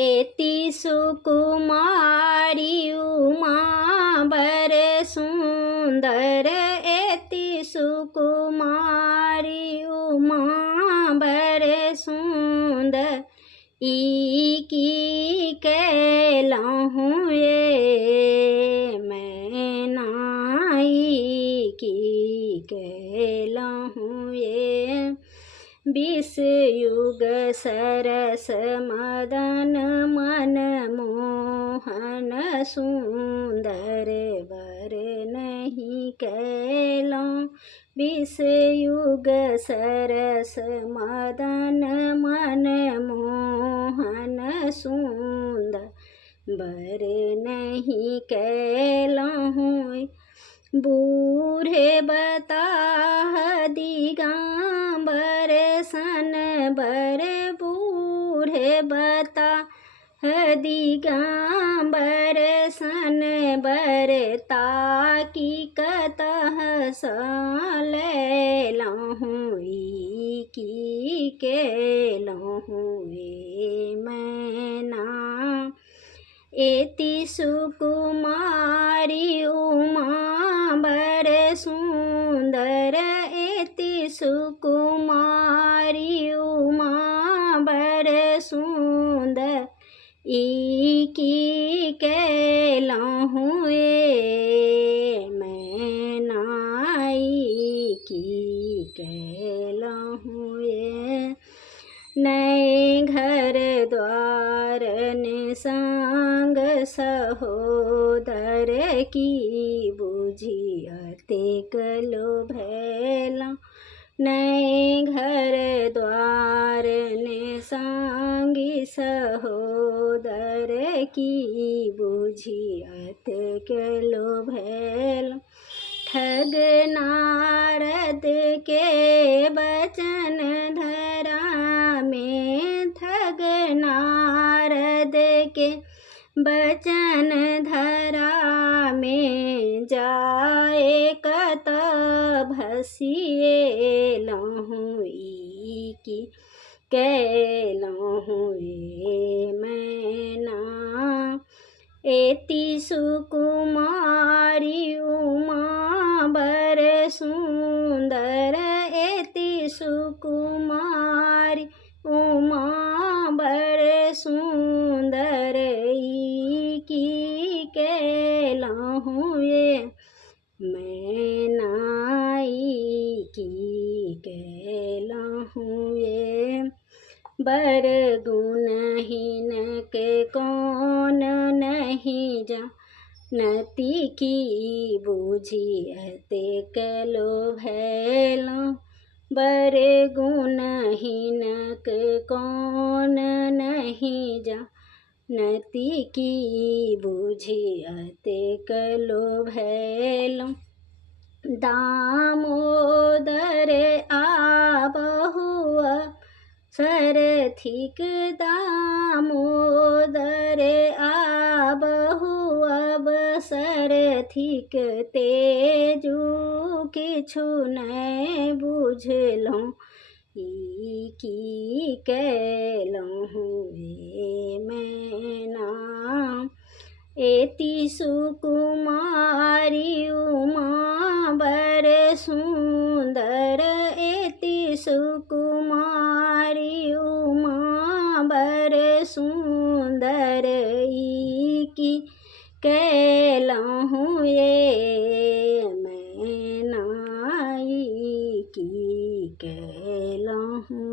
एति सुकुमारी उमा बर सुंदर, एति सुकुमारी उमा बर सुंदर, की कहलहूँ ये मैं नाई की कहलहूँ ये। 20 युग सरस मदन मन मोहन सुंदर, बर नहीं कहलहूँ 20 युग सरस मदन मन मोहन सुंदर, बर नहीं कहलहूँ। बूढ़े बताह दिगंबर सन बर, बूढ़े बताह दिगंबर सन बर, ताकि कतह सलहूँ की केलहूँ ये मैना। एति सुकुमारी उमा बर सुंदर, एति सुकुमारी उमा बर सुंदर, की कहलहूँ ये मैं नाई की कहलहूँ ये। नए घर द्वार निसंग सहोदर, की बूझी अतेक लोभैला। नए घर द्वार निसंगी सहोदर, की बूझी अतेक लोभैला। ठग नारद के बचन धरा में, ठग नारद के बचन धरा में, जाए कत भसिएलहूँ की कहलहूँ ये मैना। एति सुकुमारी उमा बर सुंदर, एति सुकुमारी उमा बर सुंदर, की कहलहूँ ये मैं नाई की कहलहूँ ये। बर गुणहीन के कौन नहीं जानती, की बूझी अतेक लोभैला। बर गुणहीन के कौन नहीं जानती, की बूझी अतेक लोभैला। दामोदर आबहु सरथिक, दामोदर आबहु अब सरथिक, तेजु किछु नहीं बुझलहुँ की कहलहूँ ये मैना। एति सुकुमारी उमा बर सुंदर, एति सुकुमारी उमा बर सुंदर, की कहलहूँ ये मैं नाई की कहलहूँ।